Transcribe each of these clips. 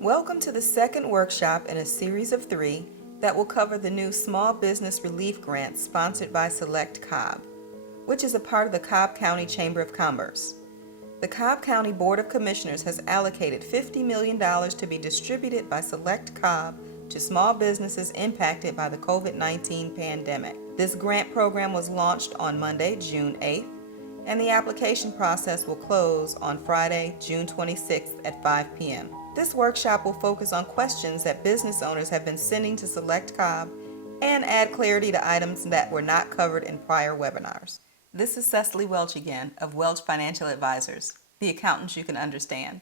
Welcome to the second workshop in a series of 3 that will cover the new Small Business Relief Grant sponsored by SelectCobb, which is a part of the Cobb County Chamber of Commerce. The Cobb County Board of Commissioners has allocated $50 million to be distributed by SelectCobb to small businesses impacted by the COVID-19 pandemic. This grant program was launched on Monday, June 8th, and the application process will close on Friday, June 26th at 5 p.m. This workshop will focus on questions that business owners have been sending to SelectCobb and add clarity to items that were not covered in prior webinars. This is Cecily Welch again of Welch Financial Advisors, the accountants you can understand.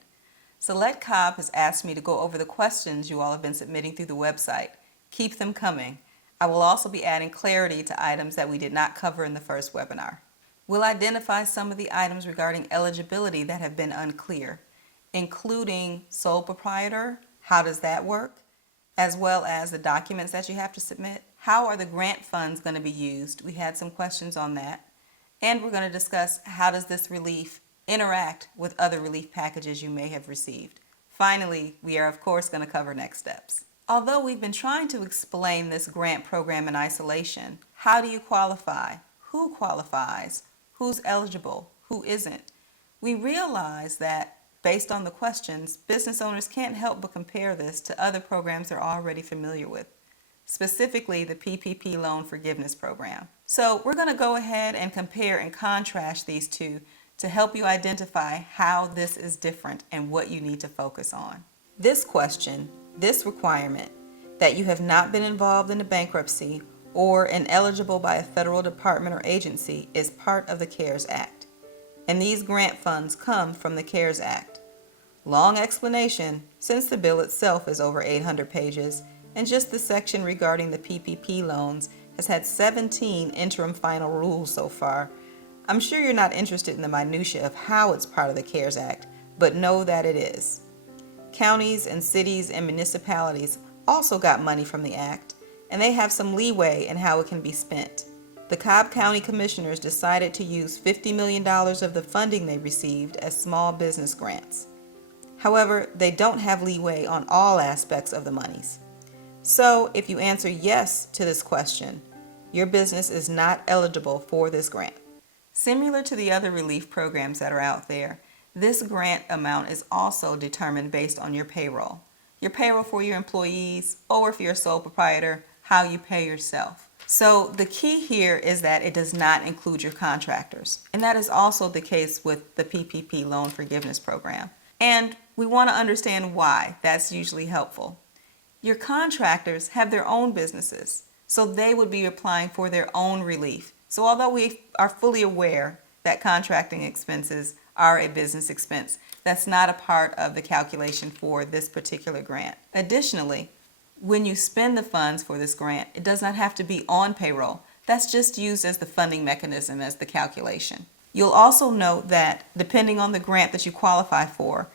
SelectCobb has asked me to go over the questions you all have been submitting through the website. Keep them coming. I will also be adding clarity to items that we did not cover in the first webinar. We'll identify some of the items regarding eligibility that have been unclear, including sole proprietor, how does that work, as well as the documents that you have to submit. How are the grant funds going to be used? We had some questions on that. And we're going to discuss how does this relief interact with other relief packages you may have received. Finally, we are of course going to cover next steps. Although we've been trying to explain this grant program in isolation, how do you qualify? Who qualifies? Who's eligible? Who isn't? We realize that based on the questions, business owners can't help but compare this to other programs they're already familiar with, specifically the PPP Loan Forgiveness Program. So we're going to go ahead and compare and contrast these two to help you identify how this is different and what you need to focus on. This question, this requirement, that you have not been involved in a bankruptcy or ineligible by a federal department or agency is part of the CARES Act. And these grant funds come from the CARES Act. Long explanation, since the bill itself is over 800 pages, and just the section regarding the PPP loans has had 17 interim final rules so far. I'm sure you're not interested in the minutiae of how it's part of the CARES Act, but know that it is. Counties and cities and municipalities also got money from the Act, and they have some leeway in how it can be spent. The Cobb County Commissioners decided to use $50 million of the funding they received as small business grants. However, they don't have leeway on all aspects of the monies. So, if you answer yes to this question, your business is not eligible for this grant. Similar to the other relief programs that are out there, this grant amount is also determined based on your payroll. Your payroll for your employees, or if you're a sole proprietor, how you pay yourself. So the key here is that it does not include your contractors. And that is also the case with the PPP Loan Forgiveness Program. And we want to understand why. That's usually helpful. Your contractors have their own businesses, so they would be applying for their own relief. So although we are fully aware that contracting expenses are a business expense, that's not a part of the calculation for this particular grant. Additionally, when you spend the funds for this grant, it does not have to be on payroll. That's just used as the funding mechanism, as the calculation. You'll also note that depending on the grant that you qualify for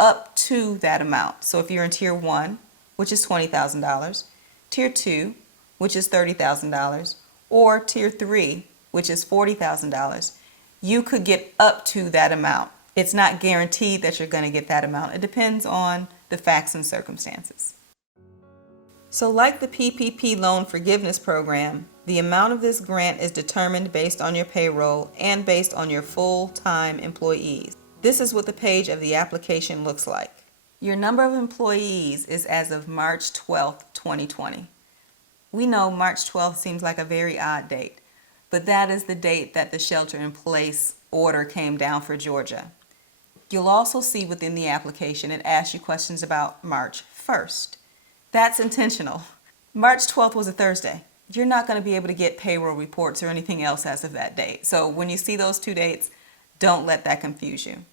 up to that amount. So if you're in Tier 1, which is $20,000, Tier 2, which is $30,000, or Tier 3, which is $40,000, you could get up to that amount. It's not guaranteed that you're going to get that amount. It depends on the facts and circumstances. So like the PPP Loan Forgiveness Program, the amount of this grant is determined based on your payroll and based on your full-time employees. This is what the page of the application looks like. Your number of employees is as of March 12th, 2020. We know March 12th seems like a very odd date, but that is the date that the shelter-in-place order came down for Georgia. You'll also see within the application it asks you questions about March 1st. That's intentional. March 12th was a Thursday. You're not going to be able to get payroll reports or anything else as of that date. So when you see those two dates, don't let that confuse you.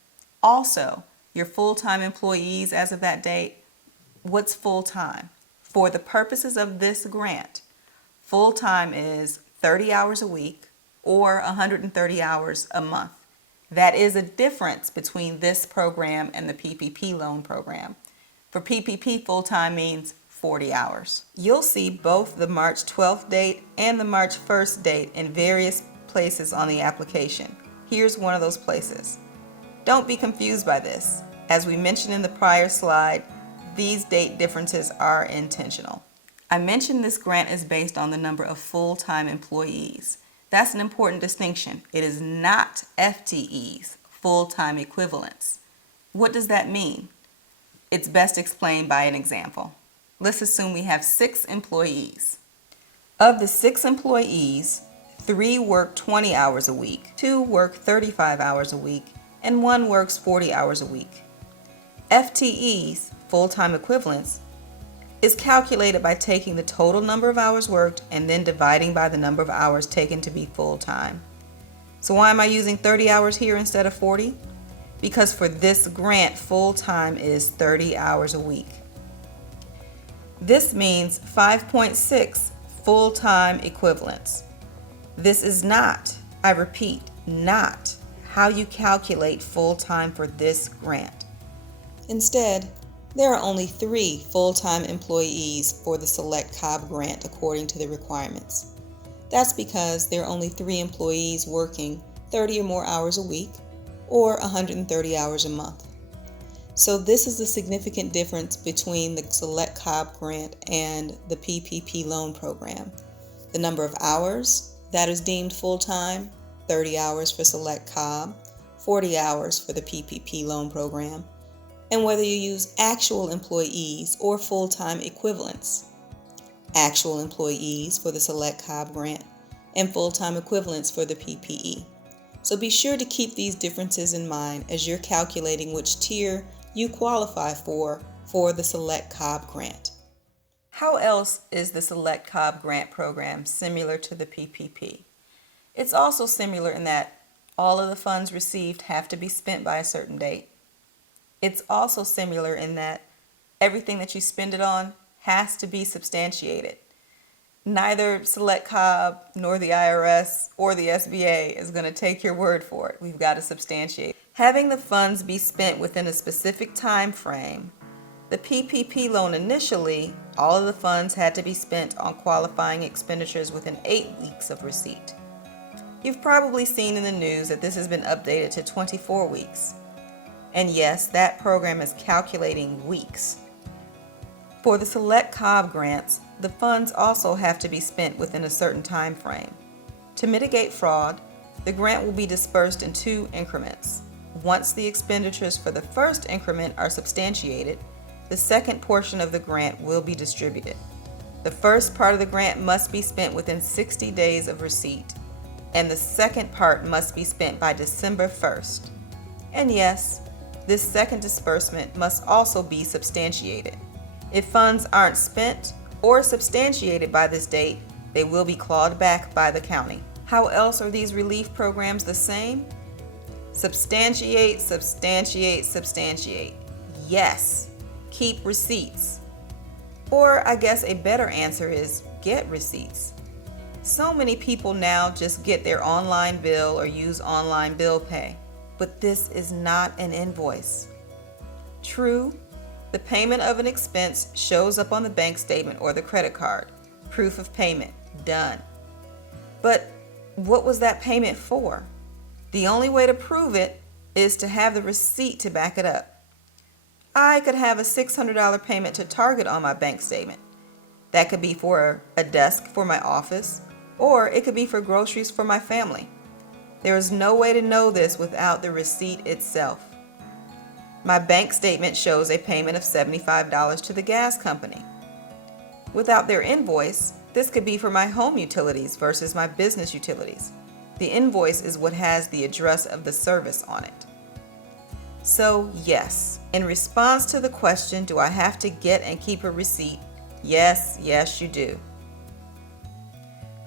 Also, your full-time employees as of that date, what's full-time? For the purposes of this grant, full-time is 30 hours a week or 130 hours a month. That is a difference between this program and the PPP loan program. For PPP, full-time means 40 hours. You'll see both the March 12th date and the March 1st date in various places on the application. Here's one of those places. Don't be confused by this. As we mentioned in the prior slide, these date differences are intentional. I mentioned this grant is based on the number of full-time employees. That's an important distinction. It is not FTEs, full-time equivalents. What does that mean? It's best explained by an example. Let's assume we have 6 employees. Of the 6 employees, 3 work 20 hours a week, 2 work 35 hours a week, and 1 works 40 hours a week. FTEs, full-time equivalents, is calculated by taking the total number of hours worked and then dividing by the number of hours taken to be full-time. So why am I using 30 hours here instead of 40? Because for this grant, full-time is 30 hours a week. This means 5.6 full-time equivalents. This is not, I repeat, not how you calculate full-time for this grant. Instead, there are only 3 full-time employees for the SelectCobb grant according to the requirements. That's because there are only 3 employees working 30 or more hours a week or 130 hours a month. So this is the significant difference between the SelectCobb grant and the PPP loan program. The number of hours that is deemed full-time, 30 hours for SelectCobb, 40 hours for the PPP loan program, and whether you use actual employees or full-time equivalents. Actual employees for the SelectCobb grant and full-time equivalents for the PPE. So be sure to keep these differences in mind as you're calculating which tier you qualify for the SelectCobb grant. How else is the SelectCobb grant program similar to the PPP? It's also similar in that all of the funds received have to be spent by a certain date. It's also similar in that everything that you spend it on has to be substantiated. Neither SelectCobb nor the IRS or the SBA is going to take your word for it. We've got to substantiate. Having the funds be spent within a specific time frame, the PPP loan initially, all of the funds had to be spent on qualifying expenditures within 8 weeks of receipt. You've probably seen in the news that this has been updated to 24 weeks. And yes, that program is calculating weeks. For the SelectCobb grants, the funds also have to be spent within a certain time frame. To mitigate fraud, the grant will be dispersed in 2 increments. Once the expenditures for the first increment are substantiated, the second portion of the grant will be distributed. The first part of the grant must be spent within 60 days of receipt, and the second part must be spent by December 1st. And yes, this second disbursement must also be substantiated. If funds aren't spent or substantiated by this date, they will be clawed back by the county. How else are these relief programs the same? Substantiate, substantiate, substantiate. Yes, keep receipts. Or I guess a better answer is get receipts. So many people now just get their online bill or use online bill pay. But this is not an invoice. True, the payment of an expense shows up on the bank statement or the credit card. Proof of payment, done. But what was that payment for? The only way to prove it is to have the receipt to back it up. I could have a $600 payment to Target on my bank statement. That could be for a desk for my office, or it could be for groceries for my family. There is no way to know this without the receipt itself. My bank statement shows a payment of $75 to the gas company. Without their invoice, this could be for my home utilities versus my business utilities. The invoice is what has the address of the service on it. So yes, in response to the question, do I have to get and keep a receipt? Yes, you do.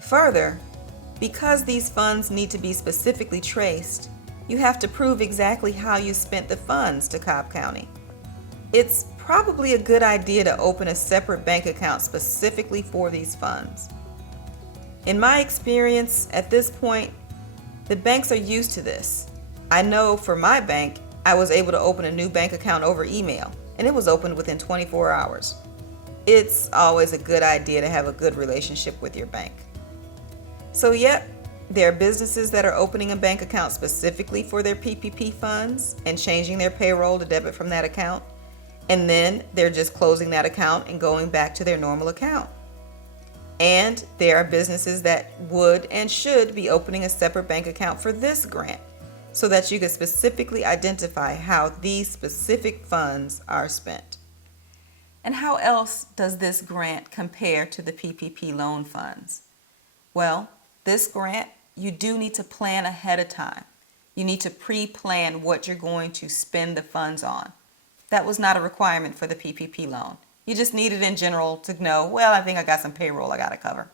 Further, because these funds need to be specifically traced, you have to prove exactly how you spent the funds to Cobb County. It's probably a good idea to open a separate bank account specifically for these funds. In my experience, at this point, the banks are used to this. I know for my bank, I was able to open a new bank account over email, and it was opened within 24 hours. It's always a good idea to have a good relationship with your bank. So yep, There are businesses that are opening a bank account specifically for their PPP funds and changing their payroll to debit from that account, and then they're just closing that account and going back to their normal account. And there are businesses that would and should be opening a separate bank account for this grant so that you can specifically identify how these specific funds are spent. And how else does this grant compare to the PPP loan funds? Well, this grant, you do need to plan ahead of time. You need to pre-plan what you're going to spend the funds on. That was not a requirement for the PPP loan. You just needed in general to know, well, I think I got some payroll I got to cover.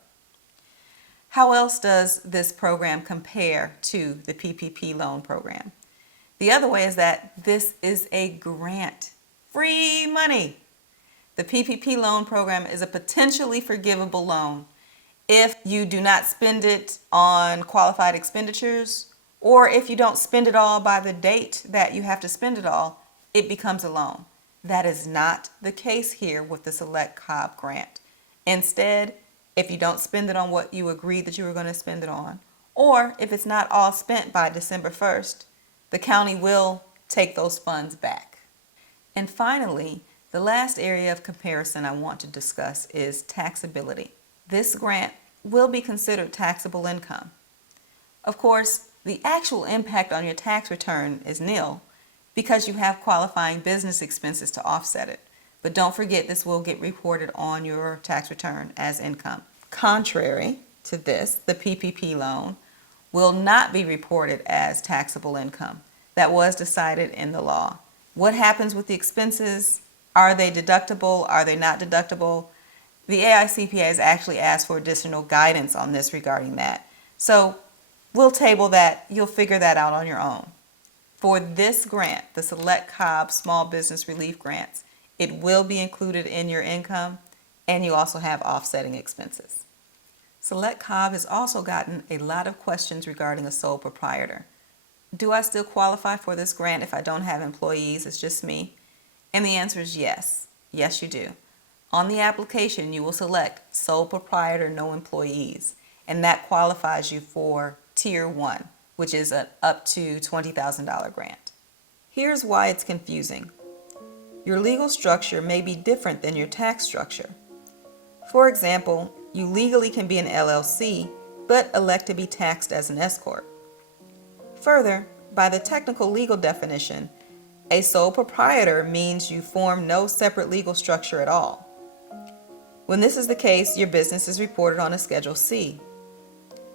How else does this program compare to the PPP loan program? The other way is that this is a grant. Free money. The PPP loan program is a potentially forgivable loan if you do not spend it on qualified expenditures, or if you don't spend it all by the date that you have to spend it all, it becomes a loan. That is not the case here with the SelectCobb grant. Instead, if you don't spend it on what you agreed that you were going to spend it on, or if it's not all spent by December 1st, the county will take those funds back. And finally, the last area of comparison I want to discuss is taxability. This grant will be considered taxable income. Of course, the actual impact on your tax return is nil because you have qualifying business expenses to offset it. But don't forget, this will get reported on your tax return as income. Contrary to this, the PPP loan will not be reported as taxable income. That was decided in the law. What happens with the expenses? Are they deductible? Are they not deductible? The AICPA has actually asked for additional guidance on this regarding that. So we'll table that. You'll figure that out on your own. For this grant, the SelectCobb Small Business Relief Grants, it will be included in your income, and you also have offsetting expenses. SelectCobb has also gotten a lot of questions regarding a sole proprietor. Do I still qualify for this grant if I don't have employees? It's just me. And the answer is yes. Yes, you do. On the application, you will select sole proprietor, no employees, and that qualifies you for Tier 1, which is an up to $20,000 grant. Here's why it's confusing. Your legal structure may be different than your tax structure. For example, you legally can be an LLC, but elect to be taxed as an S-corp. Further, by the technical legal definition, a sole proprietor means you form no separate legal structure at all. When this is the case, your business is reported on a Schedule C.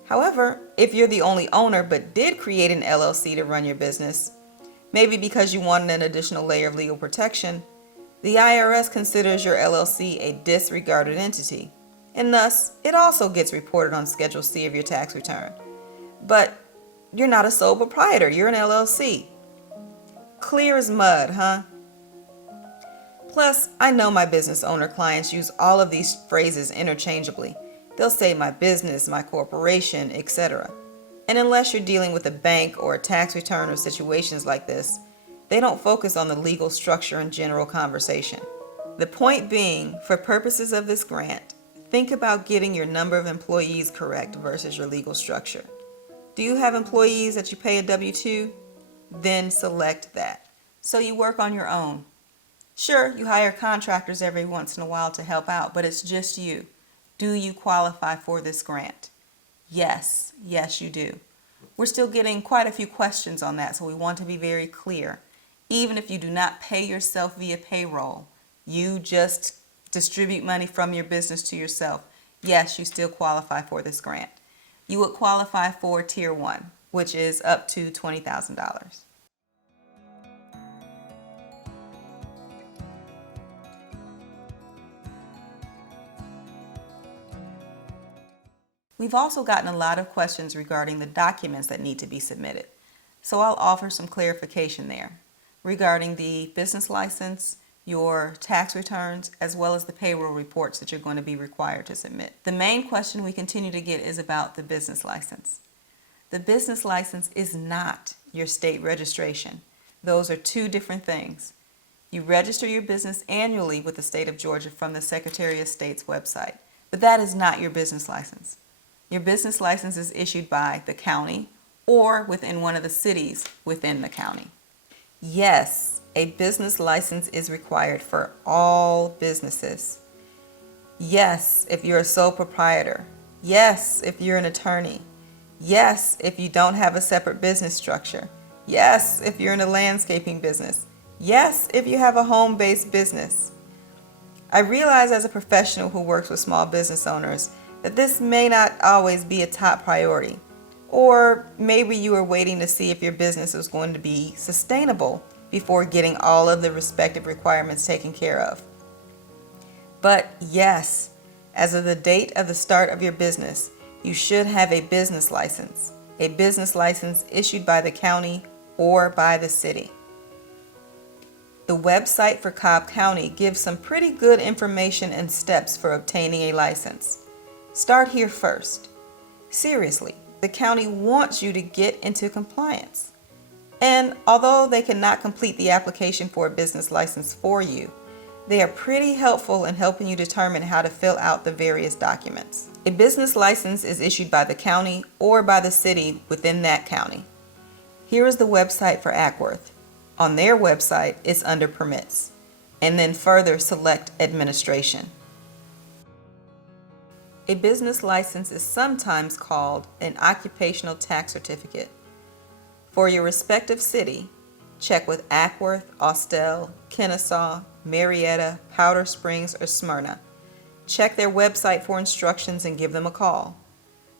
However, if you're the only owner but did create an LLC to run your business, maybe because you wanted an additional layer of legal protection, the IRS considers your LLC a disregarded entity, and thus it also gets reported on Schedule C of your tax return. But you're not a sole proprietor, you're an LLC. Clear as mud, huh? Plus, I know my business owner clients use all of these phrases interchangeably. They'll say my business, my corporation, etc. And unless you're dealing with a bank or a tax return or situations like this, they don't focus on the legal structure and general conversation. The point being, for purposes of this grant, think about getting your number of employees correct versus your legal structure. Do you have employees that you pay a W-2? Then select that. So you work on your own. Sure, you hire contractors every once in a while to help out, but it's just you. Do you qualify for this grant? Yes, yes you do. We're still getting quite a few questions on that, so we want to be very clear. Even if you do not pay yourself via payroll, you just distribute money from your business to yourself, yes, you still qualify for this grant. You would qualify for Tier 1, which is up to $20,000. We've also gotten a lot of questions regarding the documents that need to be submitted, so I'll offer some clarification there regarding the business license, your tax returns, as well as the payroll reports that you're going to be required to submit. The main question we continue to get is about the business license. The business license is not your state registration. Those are two different things. You register your business annually with the state of Georgia from the Secretary of State's website, but that is not your business license. Your business license is issued by the county or within one of the cities within the county. Yes, a business license is required for all businesses. Yes, if you're a sole proprietor. Yes, if you're an attorney. Yes, if you don't have a separate business structure. Yes, if you're in a landscaping business. Yes, if you have a home-based business. I realize as a professional who works with small business owners that this may not always be a top priority. Or maybe you are waiting to see if your business is going to be sustainable before getting all of the respective requirements taken care of. But yes, as of the date of the start of your business, you should have a business license issued by the county or by the city. The website for Cobb County gives some pretty good information and steps for obtaining a license. Start here first. Seriously, the county wants you to get into compliance. And although they cannot complete the application for a business license for you, they are pretty helpful in helping you determine how to fill out the various documents. A business license is issued by the county or by the city within that county. Here is the website for Ackworth. On their website, it's under Permits, and then further select Administration. A business license is sometimes called an occupational tax certificate. For your respective city, check with Ackworth, Austell, Kennesaw, Marietta, Powder Springs, or Smyrna. Check their website for instructions and give them a call.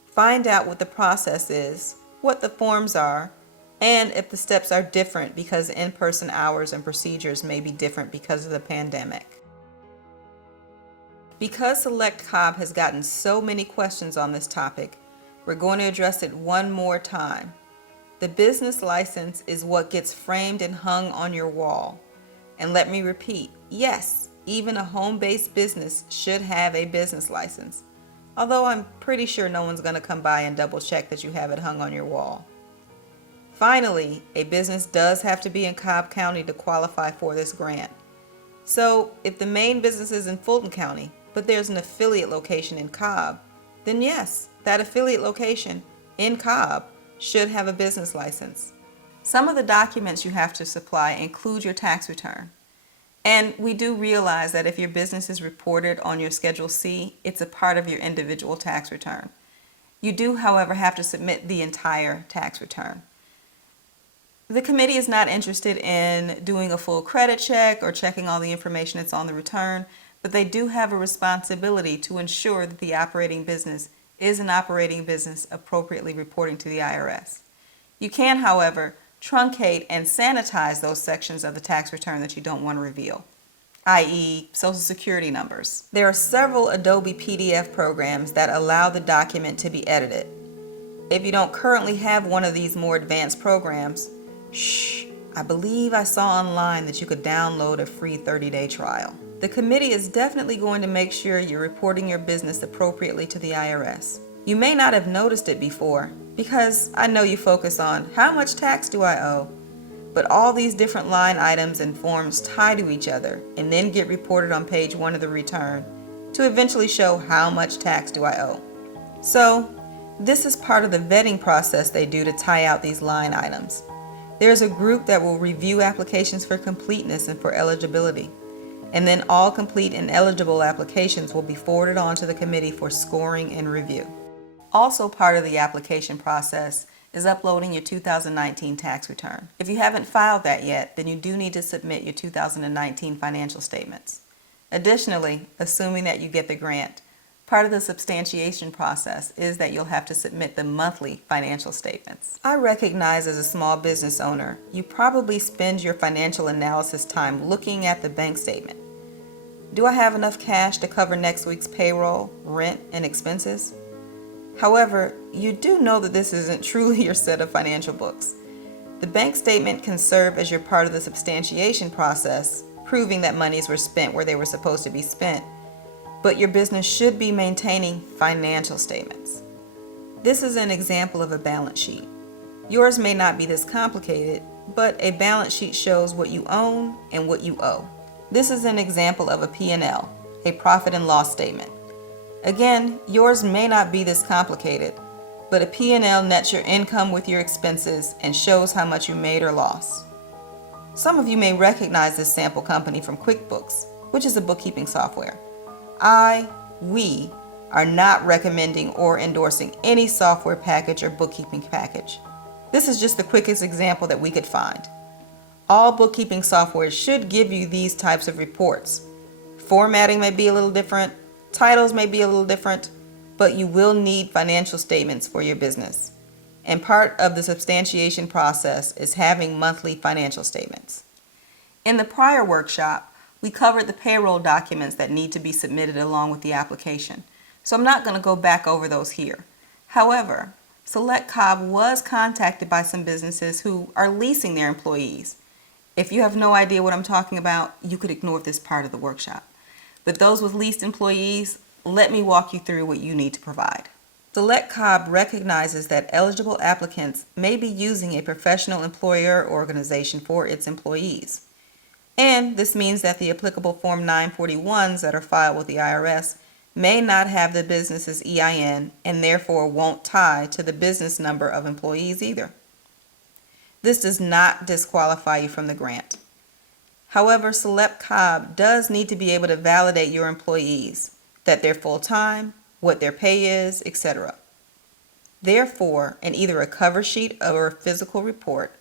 Find out what the process is, what the forms are, and if the steps are different because in-person hours and procedures may be different because of the pandemic. Because SelectCobb has gotten so many questions on this topic, we're going to address it one more time. The business license is what gets framed and hung on your wall. And let me repeat, yes, even a home-based business should have a business license, although I'm pretty sure no one's going to come by and double check that you have it hung on your wall. Finally, a business does have to be in Cobb County to qualify for this grant. So if the main business is in Fulton County, but there's an affiliate location in Cobb, then yes, that affiliate location in Cobb should have a business license. Some of the documents you have to supply include your tax return. And we do realize that if your business is reported on your Schedule C, it's a part of your individual tax return. You do, however, have to submit the entire tax return. The committee is not interested in doing a full credit check or checking all the information that's on the return, but they do have a responsibility to ensure that the operating business is an operating business appropriately reporting to the IRS. You can, however, truncate and sanitize those sections of the tax return that you don't want to reveal, i.e. Social Security numbers. There are several Adobe PDF programs that allow the document to be edited. If you don't currently have one of these more advanced programs, I believe I saw online that you could download a free 30-day trial. The committee is definitely going to make sure you're reporting your business appropriately to the IRS. You may not have noticed it before, because I know you focus on how much tax do I owe, but all these different line items and forms tie to each other and then get reported on page 1 of the return to eventually show how much tax do I owe. So, this is part of the vetting process they do to tie out these line items. There's a group that will review applications for completeness and for eligibility, and then all complete and eligible applications will be forwarded on to the committee for scoring and review. Also part of the application process is uploading your 2019 tax return. If you haven't filed that yet, then you do need to submit your 2019 financial statements. Additionally, assuming that you get the grant, part of the substantiation process is that you'll have to submit the monthly financial statements. I recognize as a small business owner, you probably spend your financial analysis time looking at the bank statement. Do I have enough cash to cover next week's payroll, rent, and expenses? However, you do know that this isn't truly your set of financial books. The bank statement can serve as your part of the substantiation process, proving that monies were spent where they were supposed to be spent, but your business should be maintaining financial statements. This is an example of a balance sheet. Yours may not be this complicated, but a balance sheet shows what you own and what you owe. This is an example of a P&L, a profit and loss statement. Again, yours may not be this complicated, but a P&L nets your income with your expenses and shows how much you made or lost. Some of you may recognize this sample company from QuickBooks, which is a bookkeeping software. We are not recommending or endorsing any software package or bookkeeping package. This is just the quickest example that we could find. All bookkeeping software should give you these types of reports. Formatting may be a little different, titles may be a little different, but you will need financial statements for your business. And part of the substantiation process is having monthly financial statements. In the prior workshop, we covered the payroll documents that need to be submitted along with the application, so I'm not going to go back over those here. However, SelectCobb was contacted by some businesses who are leasing their employees. If you have no idea what I'm talking about, you could ignore this part of the workshop. But those with leased employees, let me walk you through what you need to provide. SelectCobb recognizes that eligible applicants may be using a professional employer organization for its employees. And this means that the applicable Form 941s that are filed with the IRS may not have the business's EIN and therefore won't tie to the business number of employees either. This does not disqualify you from the grant. However, SelectCobb does need to be able to validate your employees, that they're full-time, what their pay is, etc. Therefore, in either a cover sheet or a physical report,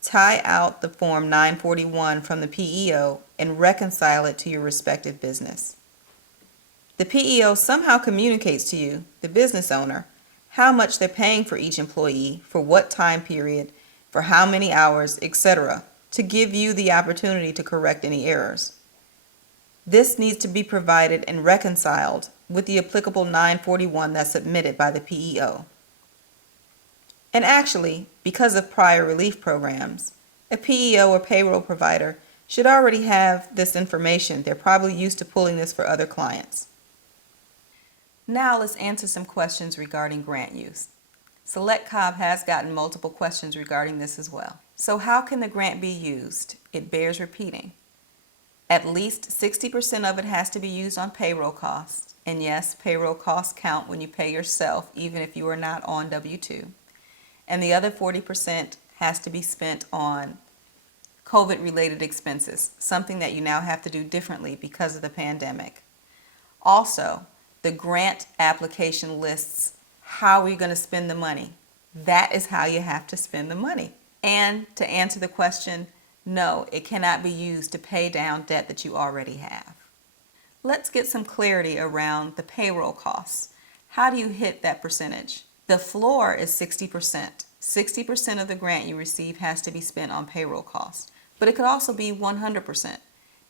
tie out the Form 941 from the PEO and reconcile it to your respective business. The PEO somehow communicates to you, the business owner, how much they're paying for each employee, for what time period, for how many hours, etc., to give you the opportunity to correct any errors. This needs to be provided and reconciled with the applicable 941 that's submitted by the PEO. And actually, because of prior relief programs, a PEO or payroll provider should already have this information. They're probably used to pulling this for other clients. Now let's answer some questions regarding grant use. SelectCobb has gotten multiple questions regarding this as well. So how can the grant be used? It bears repeating. At least 60% of it has to be used on payroll costs. And yes, payroll costs count when you pay yourself, even if you are not on W-2. And the other 40% has to be spent on COVID-related expenses, something that you now have to do differently because of the pandemic. Also, the grant application lists how you're going to spend the money. That is how you have to spend the money. And to answer the question, no, it cannot be used to pay down debt that you already have. Let's get some clarity around the payroll costs. How do you hit that percentage? The floor is 60%. 60% of the grant you receive has to be spent on payroll costs, but it could also be 100%.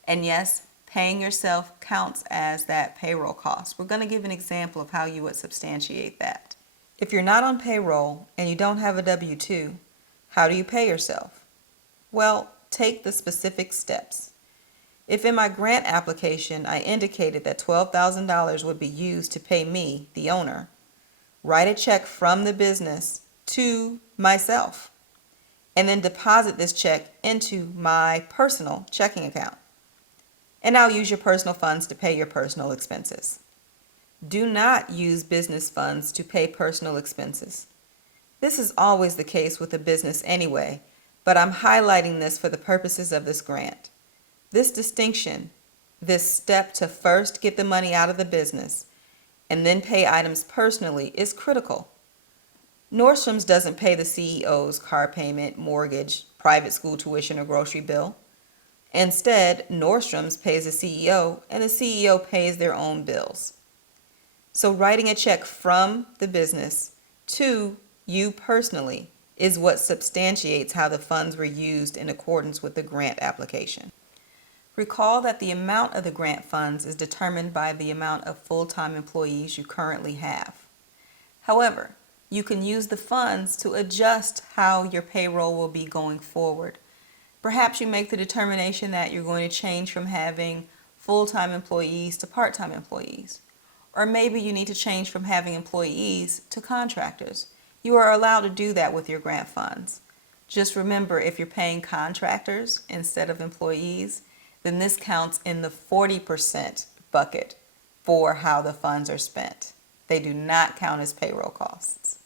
And yes, paying yourself counts as that payroll cost. We're going to give an example of how you would substantiate that. If you're not on payroll and you don't have a W-2, how do you pay yourself? Well, take the specific steps. If in my grant application I indicated that $12,000 would be used to pay me, the owner, write a check from the business to myself, and then deposit this check into my personal checking account. And I'll use your personal funds to pay your personal expenses. Do not use business funds to pay personal expenses. This is always the case with a business anyway, but I'm highlighting this for the purposes of this grant. This distinction, this step to first get the money out of the business and then pay items personally, is critical. Nordstrom's doesn't pay the CEO's car payment, mortgage, private school tuition, or grocery bill. Instead, Nordstrom's pays the CEO, and the CEO pays their own bills. So writing a check from the business to you personally is what substantiates how the funds were used in accordance with the grant application. Recall that the amount of the grant funds is determined by the amount of full-time employees you currently have. However, you can use the funds to adjust how your payroll will be going forward. Perhaps you make the determination that you're going to change from having full-time employees to part-time employees. Or maybe you need to change from having employees to contractors. You are allowed to do that with your grant funds. Just remember, if you're paying contractors instead of employees, then this counts in the 40% bucket for how the funds are spent. They do not count as payroll costs.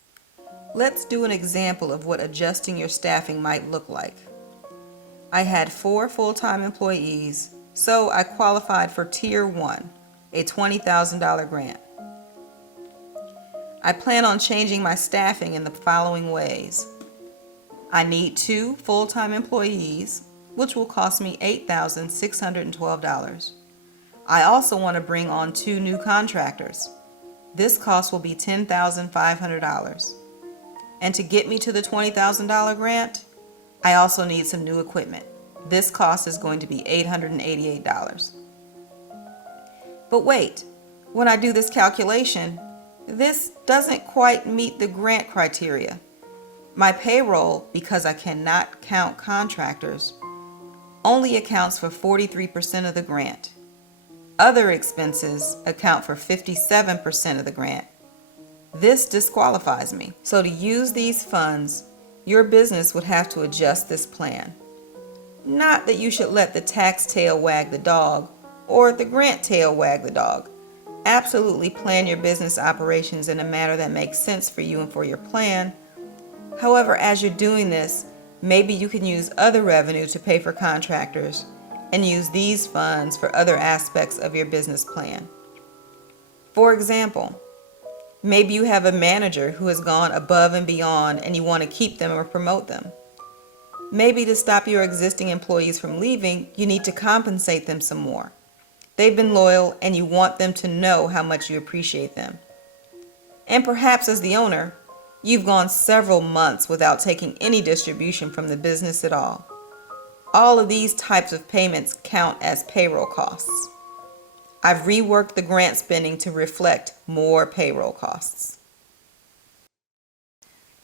Let's do an example of what adjusting your staffing might look like. I had 4 full-time employees, so I qualified for Tier 1, a $20,000 grant. I plan on changing my staffing in the following ways. I need 2 full-time employees, which will cost me $8,612. I also want to bring on 2 new contractors. This cost will be $10,500. And to get me to the $20,000 grant, I also need some new equipment. This cost is going to be $888. But wait, when I do this calculation, this doesn't quite meet the grant criteria. My payroll, because I cannot count contractors, only accounts for 43% of the grant. Other expenses account for 57% of the grant. This disqualifies me. So to use these funds, your business would have to adjust this plan. Not that you should let the tax tail wag the dog or the grant tail wag the dog. Absolutely plan your business operations in a manner that makes sense for you and for your plan. However, as you're doing this, maybe you can use other revenue to pay for contractors and use these funds for other aspects of your business plan. For example, maybe you have a manager who has gone above and beyond and you want to keep them or promote them. Maybe to stop your existing employees from leaving, you need to compensate them some more. They've been loyal and you want them to know how much you appreciate them. And perhaps as the owner, you've gone several months without taking any distribution from the business at all. All of these types of payments count as payroll costs. I've reworked the grant spending to reflect more payroll costs.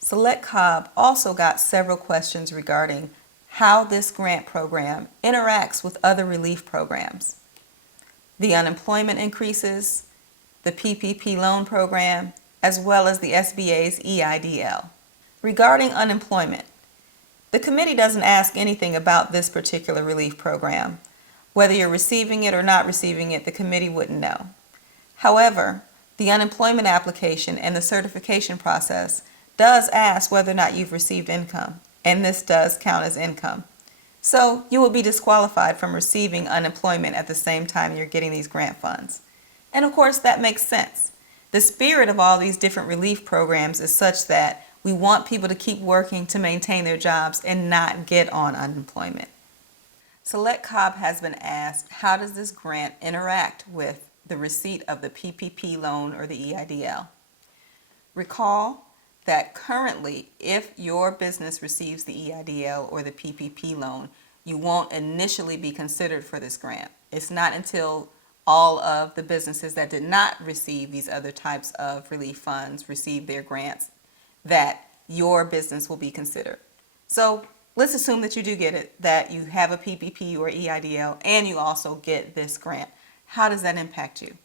SelectCobb also got several questions regarding how this grant program interacts with other relief programs. The unemployment increases, the PPP loan program, as well as the SBA's EIDL. Regarding unemployment, the committee doesn't ask anything about this particular relief program. Whether you're receiving it or not receiving it, the committee wouldn't know. However, the unemployment application and the certification process does ask whether or not you've received income, and this does count as income. So you will be disqualified from receiving unemployment at the same time you're getting these grant funds. And of course, that makes sense. The spirit of all these different relief programs is such that we want people to keep working to maintain their jobs and not get on unemployment. SelectCobb has been asked, how does this grant interact with the receipt of the PPP loan or the EIDL? Recall that currently, if your business receives the EIDL or the PPP loan, you won't initially be considered for this grant. It's not until all of the businesses that did not receive these other types of relief funds receive their grants that your business will be considered. So let's assume that you do get it, that you have a PPP or EIDL, and you also get this grant. How does that impact you?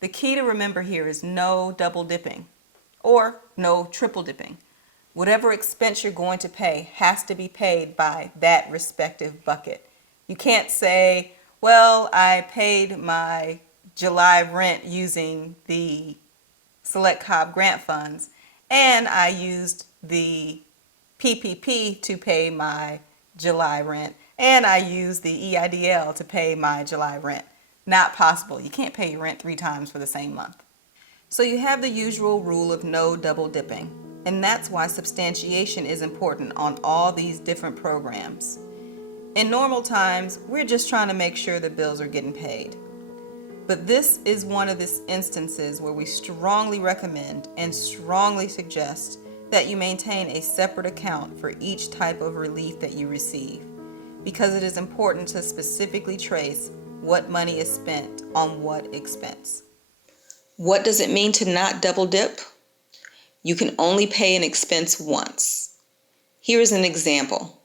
The key to remember here is no double dipping or no triple dipping. Whatever expense you're going to pay has to be paid by that respective bucket. You can't say, well, I paid my July rent using the SelectCobb grant funds, and I used the PPP to pay my July rent, and I used the EIDL to pay my July rent. Not possible. You can't pay your rent 3 times for the same month. So you have the usual rule of no double dipping, and that's why substantiation is important on all these different programs. In normal times, we're just trying to make sure the bills are getting paid. But this is one of the instances where we strongly recommend and strongly suggest that you maintain a separate account for each type of relief that you receive, because it is important to specifically trace what money is spent on what expense. What does it mean to not double dip? You can only pay an expense once. Here is an example.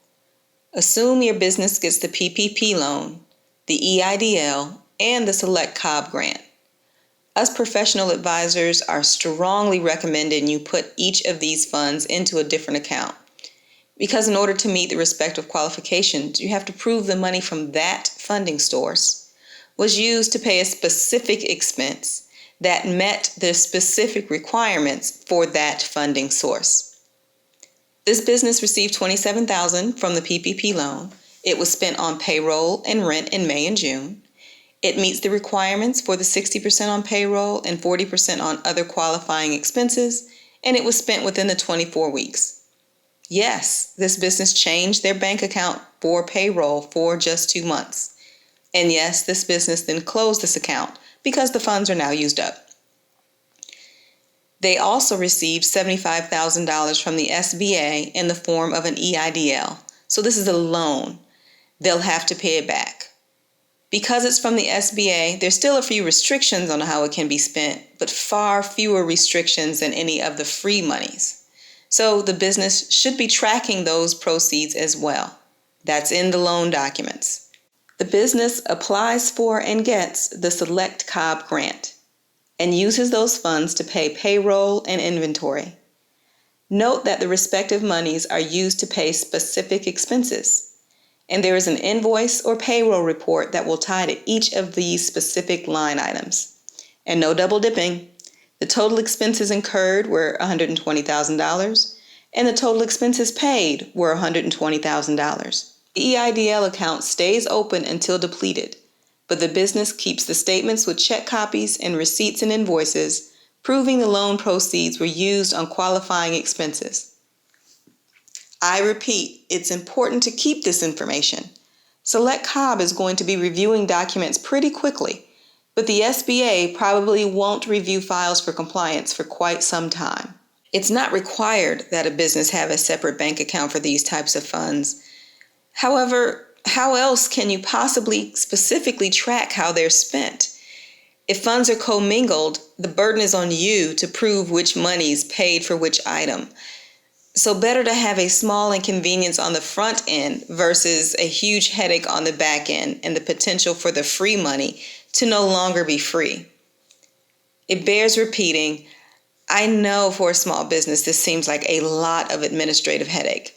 Assume your business gets the PPP loan, the EIDL, and the SelectCobb grant. Us professional advisors are strongly recommending you put each of these funds into a different account, because in order to meet the respective qualifications, you have to prove the money from that funding source was used to pay a specific expense that met the specific requirements for that funding source. This business received $27,000 from the PPP loan. It was spent on payroll and rent in May and June. It meets the requirements for the 60% on payroll and 40% on other qualifying expenses, and it was spent within the 24 weeks. Yes, this business changed their bank account for payroll for just 2 months. And yes, this business then closed this account because the funds are now used up. They also received $75,000 from the SBA in the form of an EIDL. So this is a loan. They'll have to pay it back. Because it's from the SBA, there's still a few restrictions on how it can be spent, but far fewer restrictions than any of the free monies. So the business should be tracking those proceeds as well. That's in the loan documents. The business applies for and gets the SelectCobb grant and uses those funds to pay payroll and inventory. Note that the respective monies are used to pay specific expenses, and there is an invoice or payroll report that will tie to each of these specific line items. And no double dipping. The total expenses incurred were $120,000, and the total expenses paid were $120,000. The EIDL account stays open until depleted, but the business keeps the statements with check copies and receipts and invoices, proving the loan proceeds were used on qualifying expenses. I repeat, it's important to keep this information. SelectCobb is going to be reviewing documents pretty quickly, but the SBA probably won't review files for compliance for quite some time. It's not required that a business have a separate bank account for these types of funds. However, how else can you possibly specifically track how they're spent? If funds are commingled, the burden is on you to prove which monies paid for which item. So better to have a small inconvenience on the front end versus a huge headache on the back end and the potential for the free money to no longer be free. It bears repeating, I know for a small business this seems like a lot of administrative headache.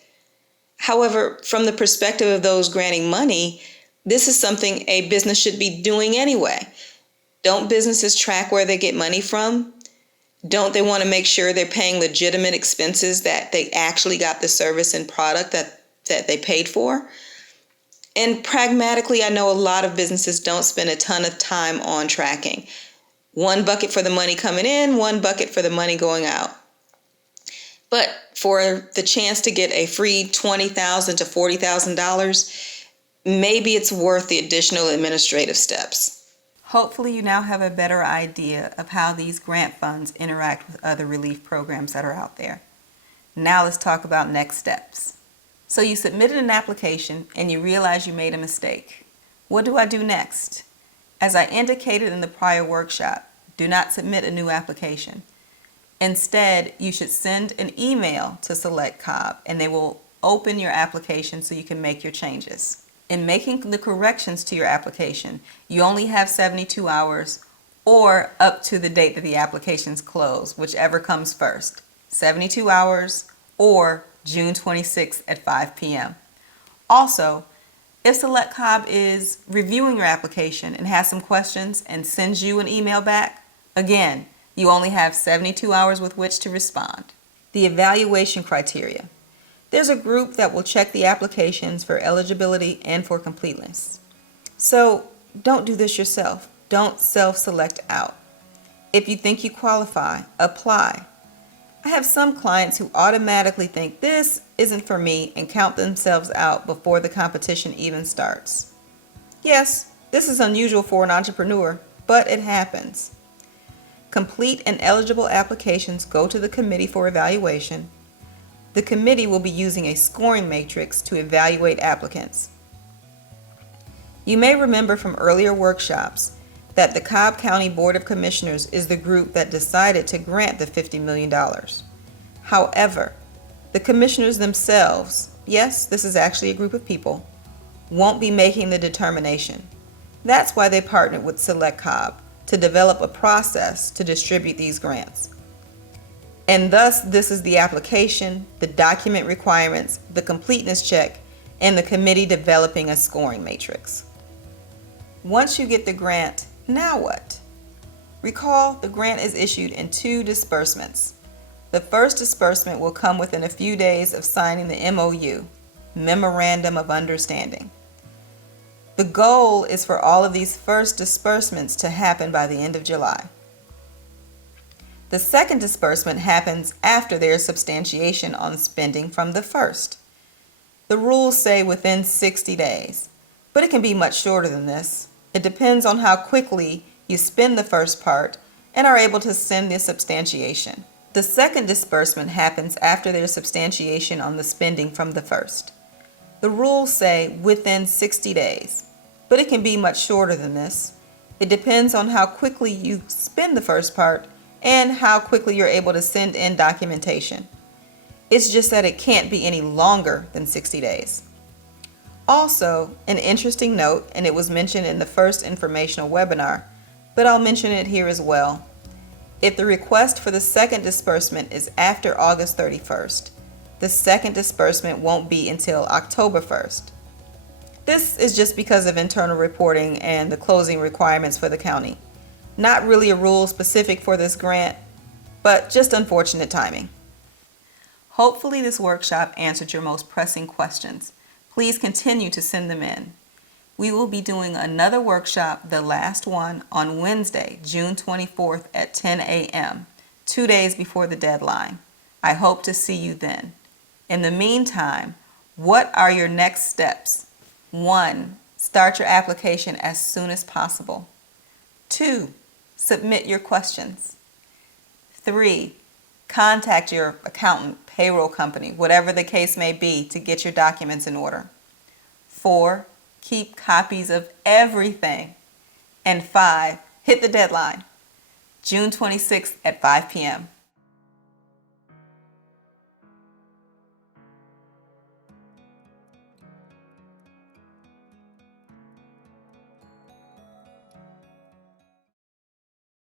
However, from the perspective of those granting money, this is something a business should be doing anyway. Don't businesses track where they get money from? Don't they want to make sure they're paying legitimate expenses, that they actually got the service and product that they paid for? And pragmatically, I know a lot of businesses don't spend a ton of time on tracking. One bucket for the money coming in, one bucket for the money going out. But for the chance to get a free $20,000 to $40,000, maybe it's worth the additional administrative steps. Hopefully you now have a better idea of how these grant funds interact with other relief programs that are out there. Now let's talk about next steps. So you submitted an application and you realize you made a mistake. What do I do next? As I indicated in the prior workshop, do not submit a new application. Instead, you should send an email to SelectCobb and they will open your application so you can make your changes. In making the corrections to your application, you only have 72 hours or up to the date that the applications close, whichever comes first. 72 hours or June 26th at 5 p.m. Also, if SelectCobb is reviewing your application and has some questions and sends you an email back, again, you only have 72 hours with which to respond. The evaluation criteria. There's a group that will check the applications for eligibility and for completeness. So don't do this yourself. Don't self-select out. If you think you qualify, apply. I have some clients who automatically think this isn't for me and count themselves out before the competition even starts. Yes, this is unusual for an entrepreneur, but it happens. Complete and eligible applications go to the committee for evaluation. The committee will be using a scoring matrix to evaluate applicants. You may remember from earlier workshops that the Cobb County Board of Commissioners is the group that decided to grant the $50 million. However, the commissioners themselves, yes, this is actually a group of people, won't be making the determination. That's why they partnered with SelectCobb to develop a process to distribute these grants. And thus, this is the application, the document requirements, the completeness check, and the committee developing a scoring matrix. Once you get the grant, now what? Recall, the grant is issued in 2 disbursements. The first disbursement will come within a few days of signing the MOU, Memorandum of Understanding. The goal is for all of these first disbursements to happen by the end of July. The second disbursement happens after there is substantiation on spending from the first. The rules say within 60 days, but it can be much shorter than this. It depends on how quickly you spend the first part and are able to send the substantiation. The second disbursement happens after there is substantiation on the spending from the first. The rules say within 60 days, but it can be much shorter than this. It depends on how quickly you spend the first part and how quickly you're able to send in documentation. It's just that it can't be any longer than 60 days. Also, an interesting note, and it was mentioned in the first informational webinar, but I'll mention it here as well. If the request for the second disbursement is after August 31st, the second disbursement won't be until October 1st. This is just because of internal reporting and the closing requirements for the county. Not really a rule specific for this grant, but just unfortunate timing. Hopefully this workshop answered your most pressing questions. Please continue to send them in. We will be doing another workshop, the last one, on Wednesday, June 24th at 10 a.m., 2 days before the deadline. I hope to see you then. In the meantime, what are your next steps? 1. Start your application as soon as possible. 2. Submit your questions. 3. Contact your accountant, payroll company, whatever the case may be, to get your documents in order. 4. Keep copies of everything. And 5. Hit the deadline, June 26th at 5 p.m.